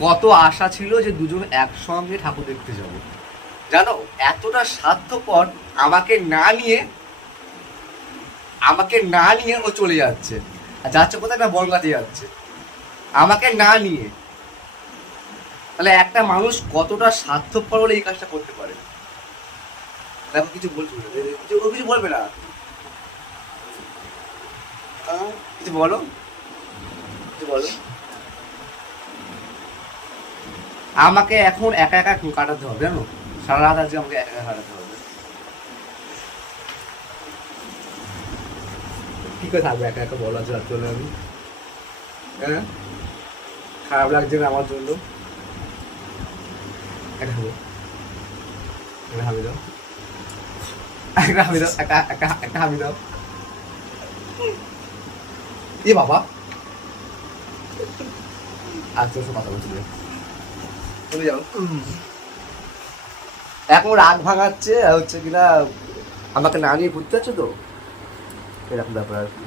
কত আশা ছিল যে দুজন একসঙ্গে ঠাকুর দেখতে যাব। জানো, এতটা স্বার্থপর আমাকে না নিয়ে, আমাকে না নিয়ে ও চলে যাচ্ছে। আর যাচ্ছে কোথায়? না বনগাতে যাচ্ছে। আমাকে না নিয়ে। তাহলে একটা মানুষ কতটা স্বার্থপর হলে এই কাজটা করতে পারে? দেখো, কিছু বলছো ও কিছু বলবে না? কিছু বলো? কিছু বলো? আমাকে এখন একা একা কাটাতে হবে জানো? সারা রাত আজকে আমাকে একা একা কাটাতে হবে। কি করে থাকবে একা একা বলা আজ রাত্রে আমি? হ্যাঁ? খারাপ লাগছে না আমার জন্য? একটা খাব একটা হামি দাও। একটা হামি দাও। একটা হামি দাও। এ বাবা। তোর সাথে কথা বলছি। এখন রাগ ভাঙাচ্ছে হচ্ছে কিনা, আমাকে না নিয়ে ঘুরতে যাচ্ছে তো? এরকম ব্যাপার আর কি।